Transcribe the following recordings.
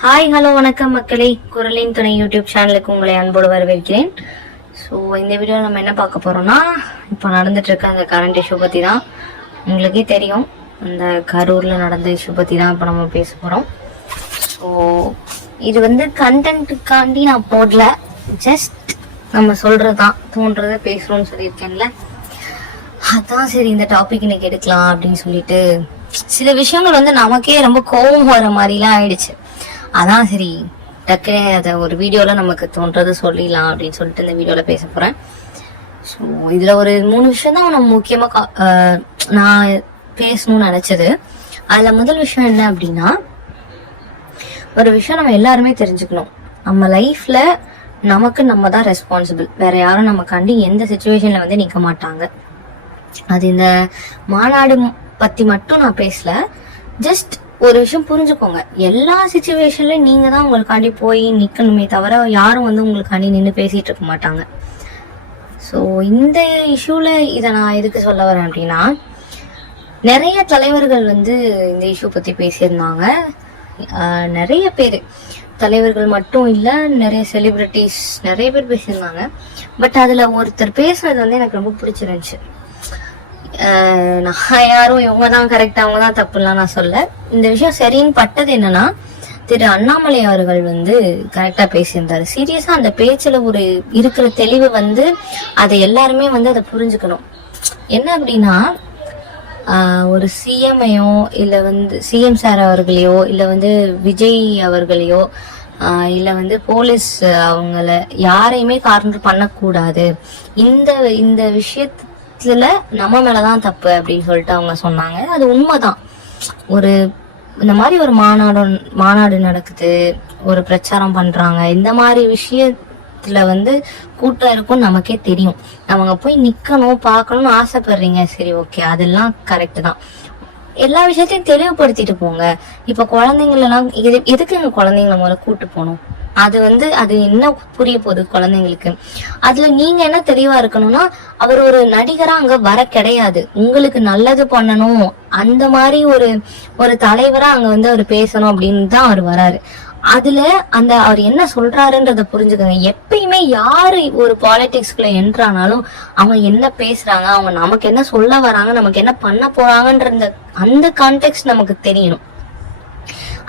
Hi hello வணக்கம் மக்களே, குரலின் துணை யூடியூப் சேனலுக்கு உங்களை அன்போடு வரவேற்கிறேன். ஸோ இந்த வீடியோ நம்ம என்ன பார்க்க போறோம்னா, இப்போ நடந்துட்டு இருக்க அந்த கரண்ட் இஷ்யூ பற்றி தான். உங்களுக்கே தெரியும், அந்த கரூரில் நடந்த இஷ்யூ பற்றி தான் இப்போ நம்ம பேச போகிறோம். ஸோ இது கண்டென்ட்டுக்காண்டி நான் போடல, ஜஸ்ட் நம்ம சொல்கிறது தான், தோன்றதை பேசுகிறோம்னு சொல்லியிருக்கேன்ல, அதான் சரி இந்த டாபிக் இன்னைக்கு எடுக்கலாம் அப்படின்னு சொல்லிட்டு. சில விஷயங்கள் நமக்கே ரொம்ப கோபம் வர மாதிரிலாம் ஆயிடுச்சு. அதான் சரி டக்குனே அதை ஒரு வீடியோல நமக்கு தோன்றது சொல்லிடலாம் அப்படின்னு சொல்லிட்டு இந்த வீடியோல பேச போறேன். ஸோ இதுல ஒரு 3 விஷயம் தான் நம்ம முக்கியமா நான் பேசணும்னு நினைச்சது. அதுல முதல் விஷயம் என்ன அப்படின்னா, ஒரு விஷயம் நம்ம எல்லாருமே தெரிஞ்சுக்கணும். நம்ம லைஃப்ல நமக்கு நம்ம தான் ரெஸ்பான்சிபிள். வேற யாரும் நமக்காண்டி எந்த சுச்சுவேஷன்ல நிக்க மாட்டாங்க. அது இந்த மாநாடு பத்தி மட்டும் நான் பேசல. ஜஸ்ட் ஒரு விஷயம் புரிஞ்சுக்கோங்க, எல்லா சிச்சுவேஷன்லயும் நீங்க தான் உங்களுக்காண்டி போய் நிக்கணுமே தவிர யாரும் உங்களுக்காண்டி நின்று பேசிட்டு இருக்க மாட்டாங்க. ஸோ இந்த இஷ்யூல இதை நான் எதுக்கு சொல்ல வரேன் அப்படின்னா, நிறைய தலைவர்கள் இந்த இஷ்யூ பத்தி பேசியிருந்தாங்க. நிறைய பேர், தலைவர்கள் மட்டும் இல்ல, நிறைய செலிபிரிட்டிஸ் நிறைய பேர் பேசியிருந்தாங்க. பட் அதுல ஒருத்தர் பேசுறது எனக்கு ரொம்ப பிடிச்சிருந்துச்சு. நான் யாரும் இவங்க தான் கரெக்ட் அவங்க தான் தப்புலாம் நான் சொல்ல. இந்த விஷயம் சரின்னு பட்டது என்னன்னா, திரு அண்ணாமலை அவர்கள் கரெக்டா பேசியிருந்தாரு. சீரியஸா அந்த பேச்சுல ஒரு இருக்கிற தெளிவு அதை எல்லாருமே அதை புரிஞ்சுக்கணும். என்ன அப்படின்னா, ஒரு சிஎம்ஐயோ இல்ல சிஎம் சார் அவர்களையோ இல்ல விஜய் அவர்களையோ இல்ல போலீஸ் அவங்கள யாரையுமே காரணம் பண்ணக்கூடாது. இந்த விஷயத்துல நம்ம மேலதான் தப்பு அப்படின்னு சொல்லிட்டு அவங்க சொன்னாங்க. அது உண்மைதான். இந்த மாதிரி ஒரு மாநாடு நடக்குது, ஒரு பிரச்சாரம் பண்றாங்க, இந்த மாதிரி விஷயத்துல கூட்டம் இருக்கும் நமக்கே தெரியும். அவங்க போய் நிக்கணும் பார்க்கணும்னு ஆசைப்படுறீங்க, சரி ஓகே, அதெல்லாம் கரெக்ட் தான். எல்லா விஷயத்தையும் தெளிவுபடுத்திட்டு போங்க. இப்ப குழந்தைங்களெல்லாம் எதுக்குங்க குழந்தைங்களை முதல்ல கூட்டு போகணும்? அது அது என்ன புரிய போகுது குழந்தைங்களுக்கு? அதுல நீங்க என்ன தெளிவா இருக்கணும்னா, அவர் ஒரு நடிகரா அங்க வர கிடையாது, உங்களுக்கு நல்லது பண்ணணும், அந்த மாதிரி ஒரு தலைவரா அங்க அவர் பேசணும் அப்படின்னு தான் அவர் வராரு. அதுல அவர் என்ன சொல்றாருன்றத புரிஞ்சுக்கோங்க. எப்பயுமே யாரு ஒரு பாலிடிக்ஸ்குள்ள என்ட்ரானாலும் அவங்க என்ன பேசுறாங்க, அவங்க நமக்கு என்ன சொல்ல வராங்க, நமக்கு என்ன பண்ண போறாங்கன்ற அந்த கான்டெக்ட் நமக்கு தெரியணும்.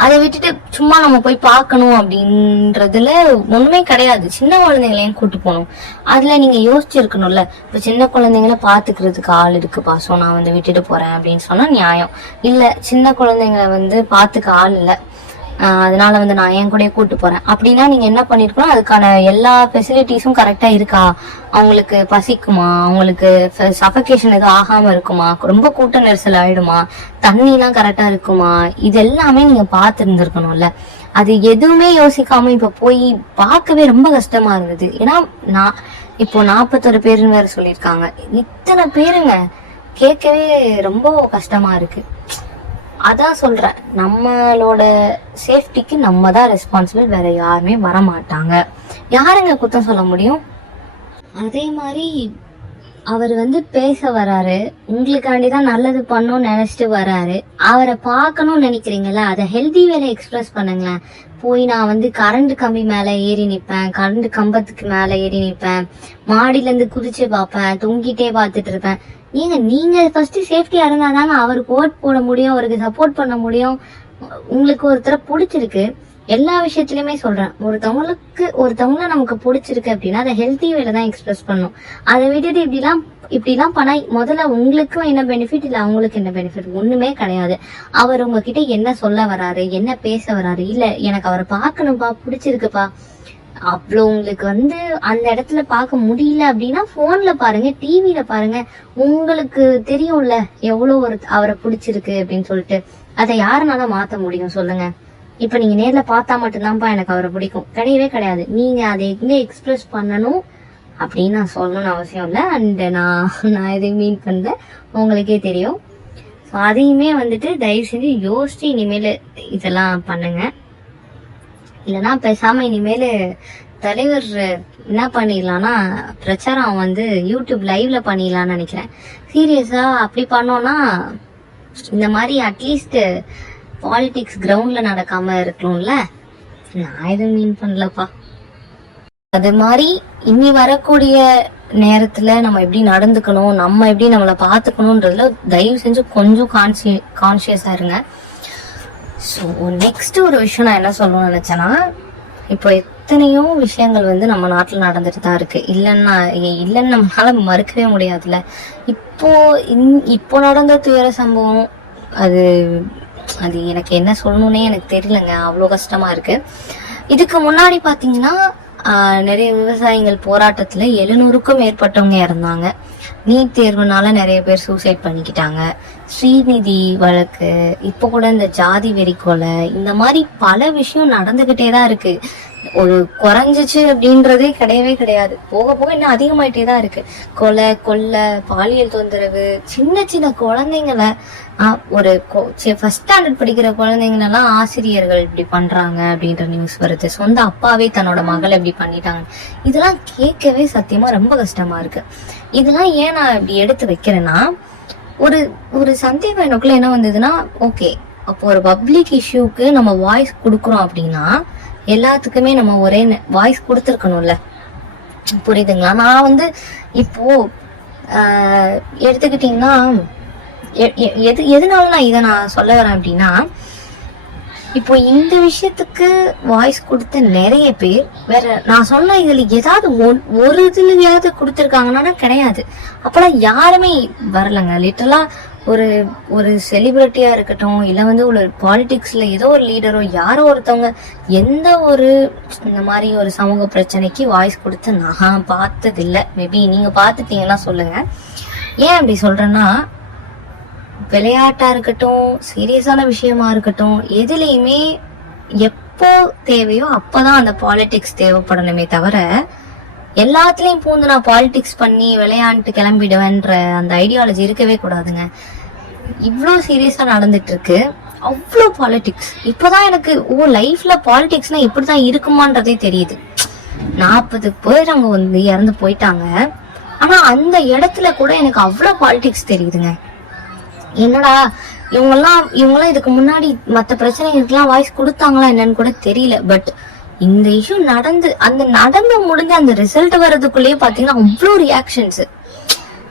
அதை விட்டுட்டு சும்மா நம்ம போய் பார்க்கணும் அப்படின்றதுல ஒண்ணுமே கிடையாது. சின்ன குழந்தைங்களையும் கூட்டு போகணும். அதுல நீங்க யோசிச்சிருக்கணும்ல, இப்ப சின்ன குழந்தைங்களை பாத்துக்கிறதுக்கு ஆள் இருக்குப்பா, சோ நான் விட்டுட்டு போறேன் அப்படின்னு சொன்னா நியாயம் இல்ல. சின்ன குழந்தைங்களை பாத்துக்க ஆள் இல்ல, அதனால நான் என் கூட கூட்டு போறேன் அப்படின்னா நீங்க என்ன பண்ணிருக்கணும், அதுக்கான எல்லா ஃபெசிலிட்டிஸும் கரெக்டா இருக்கா, அவங்களுக்கு பசிக்குமா, அவங்களுக்கு சஃபகேஷன் எதுவும் ஆகாம இருக்குமா, ரொம்ப கூட்ட நெரிசல் ஆயிடுமா, தண்ணி எல்லாம் கரெக்டா இருக்குமா, இது எல்லாமே நீங்க பாத்து இருந்திருக்கணும்ல. அது எதுவுமே யோசிக்காம இப்ப போய் பார்க்கவே ரொம்ப கஷ்டமா இருந்தது. ஏன்னா நான் இப்போ 41 பேருன்னு வேற சொல்லியிருக்காங்க. இத்தனை பேருங்க, கேட்கவே ரொம்ப கஷ்டமா இருக்கு. அதான் சொல்றேன், நம்மளோட சேஃப்டிக்கு நம்ம தான் ரெஸ்பான்சிபிள், வேற யாருமே வர மாட்டாங்க. யாருங்க குத்தம் சொல்ல முடியும்? அதே மாதிரி அவர் பேச வராரு, உங்களுக்காண்டிதான் நல்லது பண்ணணும்னு நினைச்சிட்டு வராரு. அவரை பார்க்கணும்னு நினைக்கிறீங்களா, அதை ஹெல்தி வேலை எக்ஸ்பிரஸ் பண்ணுங்களேன். போய் நான் கரண்ட் கம்பி மேல ஏறி நிப்பேன், கரண்ட் கம்பத்துக்கு மேல ஏறி நிப்பேன், மாடியில இருந்து குதிச்சு பார்ப்பேன், தொங்கிட்டே பார்த்துட்டு இருப்பேன். நீங்க ஃபர்ஸ்ட் சேஃப்டியா இருந்தாதாங்க அவருக்கு ஓட் போட முடியும், அவருக்கு சப்போர்ட் பண்ண முடியும். உங்களுக்கு ஒருத்தரை பிடிச்சிருக்கு, எல்லா விஷயத்திலயுமே சொல்றேன், ஒருத்தவங்கள நமக்கு பிடிச்சிருக்கு அப்படின்னா அதை ஹெல்த்தி வேலை தான் எக்ஸ்பிரஸ் பண்ணும். அதை விட்டுட்டு இப்படிலாம் பண்ணா முதல்ல உங்களுக்கும் என்ன பெனிஃபிட், இல்ல அவங்களுக்கு என்ன பெனிஃபிட்? ஒண்ணுமே கிடையாது. அவர் உங்ககிட்ட என்ன சொல்ல வராரு, என்ன பேச வராரு, இல்ல எனக்கு அவரை பார்க்கணும்பா, பிடிச்சிருக்குப்பா, அவ்வளோ உங்களுக்கு அந்த இடத்துல பார்க்க முடியல அப்படின்னா போன்ல பாருங்க, டிவில பாருங்க, உங்களுக்கு தெரியும்ல எவ்வளவு அவரை பிடிச்சிருக்கு அப்படின்னு சொல்லிட்டு. அதை யாருனால மாத்த முடியும் சொல்லுங்க? இப்ப நீங்க நேர்ல பார்த்தா மட்டும்தான்ப்பா எனக்கு அவரை பிடிக்கும், கிடையவே கிடையாது. நீங்க அதை எங்க எக்ஸ்பிரஸ் பண்ணணும் அப்படின்னு நான் சொல்லணும்னு அவசியம் இல்லை. அண்ட் நான் எதையும் மீன் பண்ணல, உங்களுக்கே தெரியும். ஸோ அதையுமே தயவு செஞ்சு யோசிச்சு இனிமேல் இதெல்லாம் பண்ணுங்க. இல்லைன்னா பேசாம இனிமேல் தலைவர் என்ன பண்ணிடலாம்னா, பிரச்சாரம் யூடியூப் லைவ்ல பண்ணிடலாம்னு நினைக்கிறேன். சீரியஸா அப்படி பண்ணோம்னா இந்த மாதிரி அட்லீஸ்ட் பாலிடிக்ஸ் கிரவுண்ட்ல நடக்காம இருக்கணும்ல. நான் எதுவும் மீன் பண்ணலப்பா. அது மாதிரி இனி வரக்கூடிய நேரத்துல நம்ம எப்படி நடந்துக்கணும், நம்ம எப்படி நம்மளை பாத்துக்கணும்ன்றதுல தயவு செஞ்சு கொஞ்சம் கான்சியஸா இருங்க. ஸோ நெக்ஸ்ட் ஒரு விஷயம் நான் என்ன சொல்லணும்னு நினைச்சேன்னா, இப்போ எத்தனையோ விஷயங்கள் வந்து நம்ம நாட்டில் நடந்துட்டு தான் இருக்கு. இல்லைன்னு நம்மளால மறுக்கவே முடியாதுல்ல. இப்போ நடந்த துயர சம்பவம் அது அது எனக்கு என்ன சொல்லணும்னே எனக்கு தெரியலங்க. அவ்வளோ கஷ்டமா இருக்கு. இதுக்கு முன்னாடி பாத்தீங்கன்னா நிறைய விவசாயிகள் போராட்டத்துல 700க்கும் மேற்பட்டவங்க இறந்தாங்க. நீட் தேர்வுனால நிறைய பேர் சூசைட் பண்ணிக்கிட்டாங்க. ஸ்ரீநிதி வழக்கு, இப்ப கூட இந்த ஜாதி வெறி கொலை, இந்த மாதிரி பல விஷயம் நடந்துகிட்டே தான் இருக்கு. ஒரு குறைஞ்சிச்சு அப்படின்றதே கிடையவே கிடையாது. போக போக இன்னும் அதிகமாயிட்டே தான் இருக்கு. கொலை, கொள்ளை, பாலியல் தொந்தரவு, சின்ன சின்ன குழந்தைங்களை ஒரு ஃபர்ஸ்ட் ஸ்டாண்டர்ட் படிக்கிற குழந்தைங்களெல்லாம் ஆசிரியர்கள் இப்படி பண்றாங்க அப்படின்ற நியூஸ் வருது. சொந்த அப்பாவே தன்னோட மகளை இப்படி பண்ணிட்டாங்க. இதெல்லாம் கேட்கவே சத்தியமா ரொம்ப கஷ்டமா இருக்கு. இதெல்லாம் ஏன் நான் இப்படி எடுத்து வைக்கிறேன்னா, ஒரு ஒரு சந்தேகம் எனக்குள்ள என்ன வந்ததுன்னா, ஓகே அப்போ ஒரு பப்ளிக் இஷ்யூக்கு நம்ம வாய்ஸ் கொடுக்குறோம் அப்படின்னா எல்லாத்துக்குமே நம்ம ஒரே வாய்ஸ் கொடுத்துருக்கணும்ல. புரியுதுங்களா? நான் வந்து இப்போ எடுத்துக்கிட்டீங்கன்னா எதனால நான் இதை நான் சொல்ல வரேன் அப்படின்னா, இப்போ இந்த விஷயத்துக்கு வாய்ஸ் கொடுத்த நிறைய பேர் வேற நான் சொன்ன இதுல ஏதாவது ஒரு இதுலயாவது கொடுத்துருக்காங்கன்னா கிடையாது. அப்பெல்லாம் யாருமே வரலங்க. லிட்டரலா ஒரு செலிபிரிட்டியா இருக்கட்டும், இல்ல வந்து ஒரு பாலிடிக்ஸ்ல ஏதோ ஒரு லீடரோ யாரோ ஒருத்தவங்க எந்த ஒரு இந்த மாதிரி ஒரு சமூக பிரச்சனைக்கு வாய்ஸ் கொடுத்து நான் பார்த்தது இல்லை. மேபி நீங்க பார்த்துட்டீங்கன்னா சொல்லுங்க. ஏன் அப்படி சொல்றேன்னா, விளையாட்டா இருக்கட்டும், சீரியஸான விஷயமா இருக்கட்டும், எதுலையுமே எப்போ தேவையோ அப்பதான் அந்த பாலிடிக்ஸ் தேவைப்படணுமே தவிர, எல்லாத்துலயும் பூந்து நான் பாலிடிக்ஸ் பண்ணி விளையாண்டு கிளம்பிடுவேன்ற அந்த ஐடியாலஜி இருக்கவே கூடாதுங்க. இவ்வளோ சீரியஸா நடந்துட்டு இருக்கு, அவ்வளோ பாலிடிக்ஸ். இப்பதான் எனக்கு லைஃப்ல பாலிடிக்ஸ்னா இப்படிதான் இருக்குமான்றதே தெரியுது. 40 பேர் அங்க வந்து இறந்து போயிட்டாங்க. ஆனா அந்த இடத்துல கூட எனக்கு அவ்வளோ பாலிடிக்ஸ் தெரியுதுங்க. என்னடா இவங்கெல்லாம் இதுக்கு முன்னாடி மற்ற பிரச்சனைகளுக்கெல்லாம் வாய்ஸ் கொடுத்தாங்களா என்னன்னு கூட தெரியல. பட் இந்த இஷ்யூ நடந்து முடிஞ்ச அந்த ரிசல்ட் வர்றதுக்குள்ளேயே பாத்தீங்கன்னா அவ்வளோ ரியாக்ஷன்ஸ்.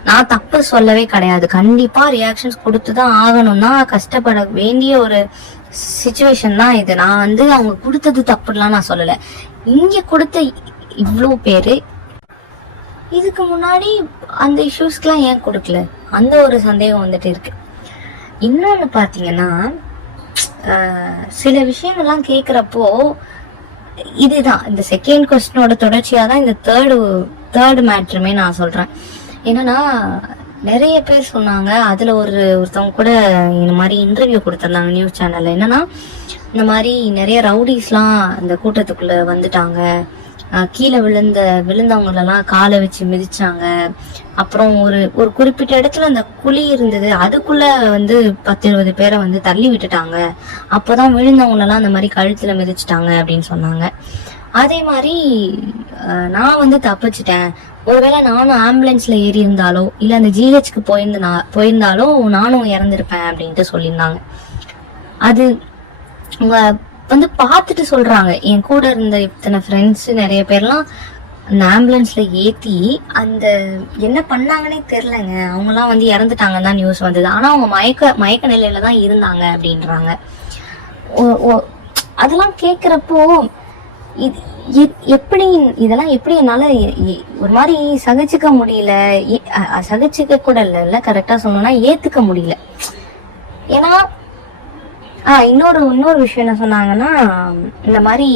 நான் தப்பு சொல்லவே கிடையாது. கண்டிப்பா ரியாக்ஷன்ஸ் கொடுத்துதான் ஆகணும்னா கஷ்டப்பட வேண்டிய ஒரு சிச்சுவேஷன் தான் இது. நான் வந்து அவங்க கொடுத்தது தப்புலாம் நான் சொல்லல. இங்க கொடுத்த இவ்வளோ பேரு இதுக்கு முன்னாடி அந்த இஷ்யூஸ்க்குலாம் ஏன் கொடுக்கல, அந்த ஒரு சந்தேகம் வந்துட்டு இருக்கு. இன்னொன்னு பாத்தீங்கன்னா, சில விஷயங்கள்லாம் கேக்குறப்போ இதுதான் இந்த செகண்ட் கொஸ்டினோட தொடர்ச்சியா தான் இந்த தேர்டு மேட்ருமே நான் சொல்றேன். என்னன்னா, நிறைய பேர் சொன்னாங்க. அதுல ஒருத்தவங்க கூட இந்த மாதிரி இன்டர்வியூ கொடுத்திருந்தாங்க நியூஸ் சேனல்ல. என்னன்னா, இந்த மாதிரி நிறைய ரவுடிஸ்லாம் இந்த கூட்டத்துக்குள்ள வந்துட்டாங்க, கீழே விழுந்தவங்களெல்லாம் காலை வச்சு மிதிச்சாங்க. அப்புறம் ஒரு குறிப்பிட்ட இடத்துல அந்த குழி இருந்தது, அதுக்குள்ள வந்து 10-20 பேரை வந்து தள்ளி விட்டுட்டாங்க. அப்பதான் விழுந்தவங்களெல்லாம் அந்த மாதிரி கழுத்துல மிதிச்சிட்டாங்க அப்படின்னு சொன்னாங்க. அதே மாதிரி நான் வந்து தப்பிச்சிட்டேன், ஒருவேளை நானும் ஆம்புலன்ஸ்ல ஏறி இருந்தாலோ இல்ல அந்த ஜிஹெச்க்கு போயிருந்தாலோ நானும் இறந்திருப்பேன் அப்படின்ட்டு சொல்லியிருந்தாங்க. அது உங்க வந்து பாத்துட்டு சொல்றாங்க. என் கூட இருந்த இத்தனை ஃப்ரெண்ட்ஸ் நிறைய பேர்லாம் அந்த ஆம்புலன்ஸ்ல ஏத்தி அந்த என்ன பண்ணாங்கன்னே தெரியலங்க. அவங்கலாம் வந்து இறந்துட்டாங்கன்னு தான் நியூஸ் வந்தது. ஆனா அவங்க மயக்க நிலையில தான் இருந்தாங்க அப்படின்றாங்க. அதெல்லாம் கேக்குறப்போ இதெல்லாம் எப்படி என்னால ஒரு மாதிரி சகிச்சுக்க முடியல. சகிச்சுக்க கூட இல்ல, கரெக்டா சொன்னோம்னா ஏத்துக்க முடியல. ஏன்னா இன்னொரு விஷயம் என்ன சொன்னாங்கன்னா, இந்த மாதிரி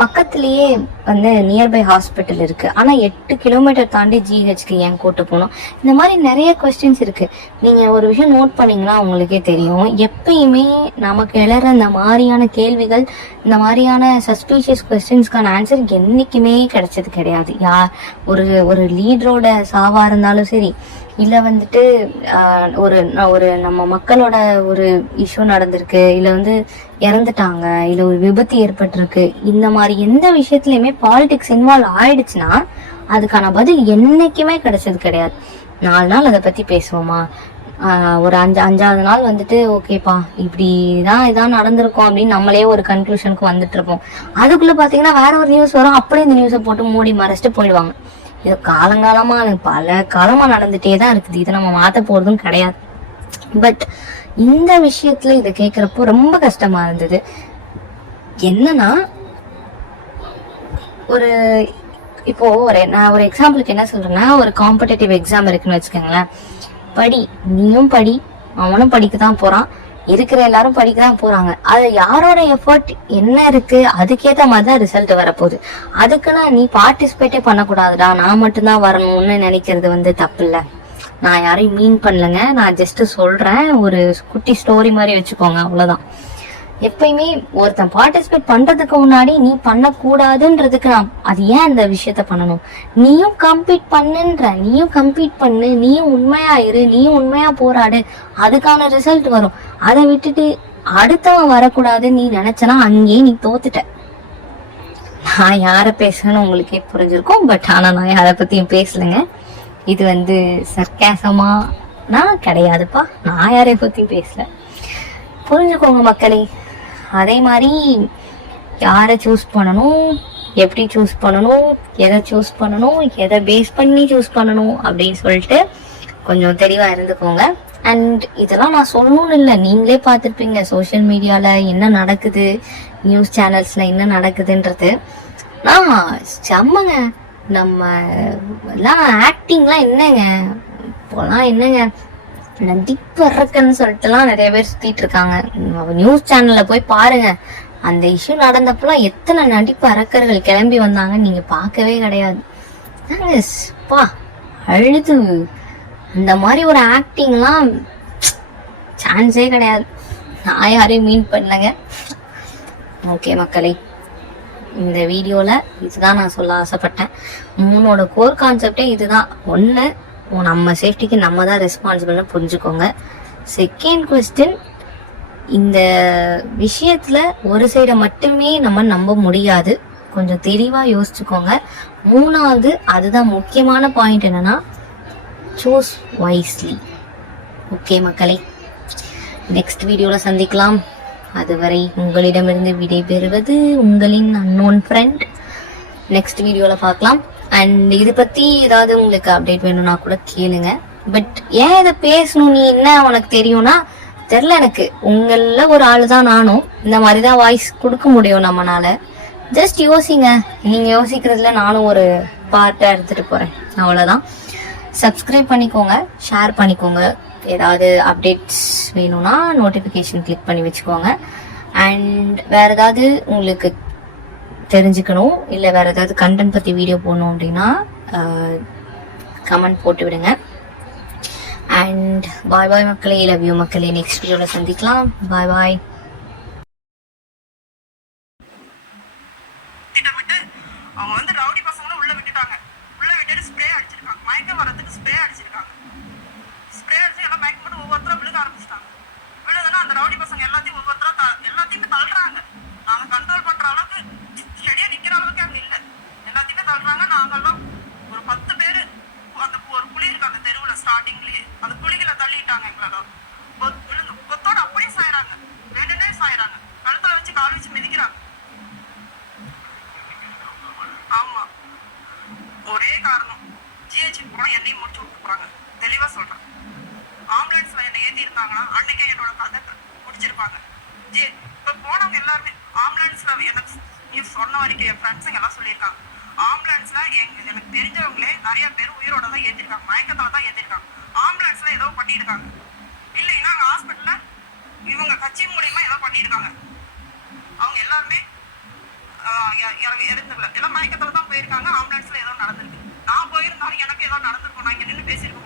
பக்கத்திலேயே வந்து நியர்பை ஹாஸ்பிட்டல் இருக்கு, ஆனா 8 கிலோமீட்டர் தாண்டி ஜிஹெச்க்கு ஏன் கூட்டு போகணும். இந்த மாதிரி நிறைய கொஸ்டின்ஸ் இருக்கு. நீங்க ஒரு விஷயம் நோட் பண்ணீங்கன்னா உங்களுக்கே தெரியும், எப்பயுமே நமக்கு எழற இந்த மாதிரியான கேள்விகள், இந்த மாதிரியான சஸ்பீஷியஸ் கொஸ்டின்ஸ்க்கான ஆன்சர் என்னைக்குமே கிடைச்சது கிடையாது. ஒரு லீடரோட சாவா இருந்தாலும் சரி, இல்ல வந்துட்டு ஒரு நம்ம மக்களோட ஒரு இஷ்யூ நடந்திருக்கு, இல்ல வந்து இறந்துட்டாங்க, இல்ல ஒரு விபத்து ஏற்பட்டிருக்கு, இந்த மாதிரி எந்த விஷயத்துலயுமே பாலிடிக்ஸ் இன்வால்வ் ஆயிடுச்சுன்னா அதுக்கான பதில் என்னைக்குமே கிடைச்சது கிடையாது. 4 நாள் அதை பத்தி பேசுவோமா, ஒரு அஞ்சாவது நாள் வந்துட்டு ஓகேப்பா இப்படிதான் இதான் நடந்திருக்கும் அப்படின்னு நம்மளே ஒரு கன்க்ளூஷனுக்கு வந்துட்டு இருப்போம். அதுக்குள்ள பாத்தீங்கன்னா வேற ஒரு நியூஸ் வரும், அப்படியே இந்த நியூஸை போட்டு மூடி மறைச்சிட்டு போயிடுவாங்க. இது காலங்காலமா பல காலமா நடந்துட்டே தான் இருக்குது, இதை நம்ம மாத்த போறதும் கிடையாது. பட் இந்த விஷயத்துல இதை கேட்கறப்போ ரொம்ப கஷ்டமா இருந்தது. என்னன்னா இப்போ நான் ஒரு எக்ஸாம்பிளுக்கு என்ன சொல்றேன்னா, ஒரு காம்படிட்டிவ் எக்ஸாம் இருக்குன்னு வச்சுக்கோங்களேன். நீயும் படி, அவனும் படிக்க தான் போறான், இருக்கிற எல்லாரும் படிக்க தான் போறாங்க. அது யாரோட எஃபர்ட் என்ன இருக்கு அதுக்கேற்ற மாதிரிதான் ரிசல்ட் வரப்போகுது. அதுக்குன்னா நீ பார்ட்டிசிபேட்டே பண்ணக்கூடாதுடா, நான் மட்டும்தான் வரணும்னு நினைக்கிறது தப்பு இல்ல. நான் யாரையும் மீன் பண்ணலங்க, நான் ஜஸ்ட் சொல்றேன், ஒரு குட்டி ஸ்டோரி மாதிரி வச்சுக்கோங்க, அவ்வளவுதான். எப்பயுமே ஒருத்தன் பார்ட்டிசிபேட் பண்றதுக்கு முன்னாடி நீ பண்ணக்கூடாதுன்றதுக்கு அது ஏன் அந்த விஷயத்த பண்ணணும்? நீயும் கம்பீட் பண்ணு, நீயும் உண்மையா இரு, நீயும் உண்மையா போராடு, அதுக்கான ரிசல்ட் வரும். அதை விட்டுட்டு அடுத்தவன் வரக்கூடாதுன்னு நீ நினைச்சனா அங்கேயே நீ தோத்துட்ட. நான் யார பேசுறேன்னு உங்களுக்கே புரிஞ்சிருக்கும். பட் ஆனா நான் யார பத்தியும் பேசலைங்க. இது சர்க்காசமா நான் கிடையாதுப்பா, நான் யாரை பத்தியும் பேசல, புரிஞ்சுக்கோங்க மக்களே. அதே மாதிரி யாரை சூஸ் பண்ணணும், எப்படி சூஸ் பண்ணணும், எதை சூஸ் பண்ணணும், எதை பேஸ் பண்ணி சூஸ் பண்ணணும் அப்படின்னு சொல்லிட்டு கொஞ்சம் தெளிவா இருந்துக்கோங்க. அண்ட் இதெல்லாம் நான் சொல்லணும்னு இல்லை, நீங்களே பார்த்துருப்பீங்க சோசியல் மீடியால என்ன நடக்குது, நியூஸ் சேனல்ஸ்ல என்ன நடக்குதுன்றது. நான் செம்மங்க, நம்ம எல்லாம் ஆக்டிங்லாம் என்னங்க, இப்போலாம் என்னங்க நடிப்பு இறக்குன்னு சொல்லிட்டுலாம் நிறைய பேர் சுத்திட்டு இருக்காங்க. நியூஸ் சேனல்ல போய் பாருங்க, அந்த இஷ்யூ நடந்தப்பெல்லாம் எத்தனை நடிப்பு அரக்கர்கள் கிளம்பி வந்தாங்க நீங்க பார்க்கவே கிடையாது. அழுது இந்த மாதிரி ஒரு ஆக்டிங்லாம் சான்ஸே கிடையாது. நான் யாரையும் மீன் பண்ணலங்க. ஓகே மக்களே, இந்த வீடியோல இதுதான் நான் சொல்ல ஆசைப்பட்டேன். மூணோட கோர் கான்செப்டே இதுதான். ஒண்ணு, நம்ம சேஃப்டிக்கு நம்ம தான் ரெஸ்பான்சிபிள்னு புரிஞ்சுக்கோங்க. செகண்ட் குவெஸ்டின், இந்த விஷயத்துல ஒரு சைடை மட்டுமே நம்ம நம்ப முடியாது, கொஞ்சம் தெளிவா யோசிச்சுக்கோங்க. மூணாவது, அதுதான் முக்கியமான பாயிண்ட், என்னன்னா சூஸ் வைஸ்லி. ஓகே மக்களே, நெக்ஸ்ட் வீடியோல சந்திக்கலாம். அதுவரை உங்களிடமிருந்து விடைபெறுவது உங்களின் அன்னோன் ஃப்ரெண்ட். நெக்ஸ்ட் வீடியோல பார்க்கலாம். அண்ட் இது பத்தி ஏதாவது உங்களுக்கு அப்டேட் வேணும்னா கூட கேளுங்க. பட் ஏன் இதை பேசணும், நீ என்ன உனக்கு தெரியும்னா தெரியல எனக்கு. உங்கள ஒரு ஆளு தான் நானும், இந்த மாதிரிதான் வாய்ஸ் கொடுக்க முடியும் நம்மனால. ஜஸ்ட் யோசிங்க, நீங்க யோசிக்கிறதுல நானும் ஒரு பார்ட்டா எடுத்துட்டு போறேன், அவ்வளவுதான். சப்ஸ்கிரைப் பண்ணிக்கோங்க, ஷேர் பண்ணிக்கோங்க. ஏதாவது அப்டேட்ஸ் வேணும்னா நோட்டிஃபிகேஷன் கிளிக் பண்ணி வச்சுக்கோங்க. அண்ட் வேற ஏதாவது உங்களுக்கு தெரிஞ்சுக்கணும், இல்லை வேற ஏதாவது கண்டென்ட் பத்தி வீடியோ போடணும் அப்படின்னா கமெண்ட் போட்டு விடுங்க. அண்ட் பாய் பாய் மக்களே, லவ் யூ மக்களே. நெக்ஸ்ட் வீடியோல சந்திக்கலாம். பாய் பாய். திட்டமிட்டு அவங்க ரவுடி பசங்களை உள்ள விட்டுட்டாங்க. உள்ள விட்டுட்டு ஸ்ப்ரே அடிச்சிருக்காங்க, மயக்கம் வரதுக்கு ஸ்ப்ரே அடிச்சிருக்காங்க. ஸ்ப்ரே அடிச்சு எல்லாம் மயக்கம் போட்டு ஒவ்வொருத்தரும் விழுக ஆரம்பிச்சிட்டாங்க. விழுதுன்னா அந்த ரவுடி பசங்க எல்லாத்தையுமே தள்ளுறாங்க. நாங்க கண்ட்ரோல் பண்ற அளவுக்கு ஸ்டெடியா நிக்கிற அளவுக்கு அங்க இல்ல, எல்லாத்தையுமே தள்ளுறாங்க. நாங்கெல்லாம் ஒரு 10 பேரு அந்த ஒரு புலி இருக்கு அந்த தெருவுல ஸ்டார்டிங்லயே, அந்த புலிகளை தள்ளிட்டாங்க எங்களெல்லாம். கொத்தோட அப்படியே சாயிறாங்க, 2 சாயிறாங்க, கழுத்துல வச்சு கால் வச்சு மிதிக்கிறாங்க. ஆமா, ஒரே காரணம், ஜிஹெச் போனா என்னையும் முடிச்சு விட்டு போறாங்க. தெளிவா சொல்றேன், ஆம்புலன்ஸ்ல என்ன ஏத்தி இருந்தாங்கன்னா அன்னைக்கே என்னோட கதை முடிச்சிருப்பாங்க. இப்ப போனவங்க எல்லாருமே ஆம்புலன்ஸ்ல எனக்கு நீ சொன்ன வரைக்கும் என் ஃப்ரெண்ட்ஸுங்க எல்லாம் சொல்லியிருக்காங்க, ஆம்புலன்ஸ்ல எனக்கு தெரிஞ்சவங்களே நிறைய பேர் உயிரோட தான் ஏத்திருக்காங்க, மயக்கத்துல தான் ஏத்திருக்காங்க. ஆம்புலன்ஸ்ல ஏதோ பண்ணியிருக்காங்க, இல்லைன்னா ஹாஸ்பிட்டல்ல இவங்க கட்சி மூலியமா ஏதோ பண்ணியிருக்காங்க. அவங்க எல்லாருமே எல்லாம் மயக்கத்துல தான் போயிருக்காங்க. ஆம்புலன்ஸ்ல ஏதோ நடந்திருக்கு. நான் போயிருந்தாலும் எனக்கு ஏதோ நடந்திருக்கும், நான் இங்க நின்று பேசியிருக்க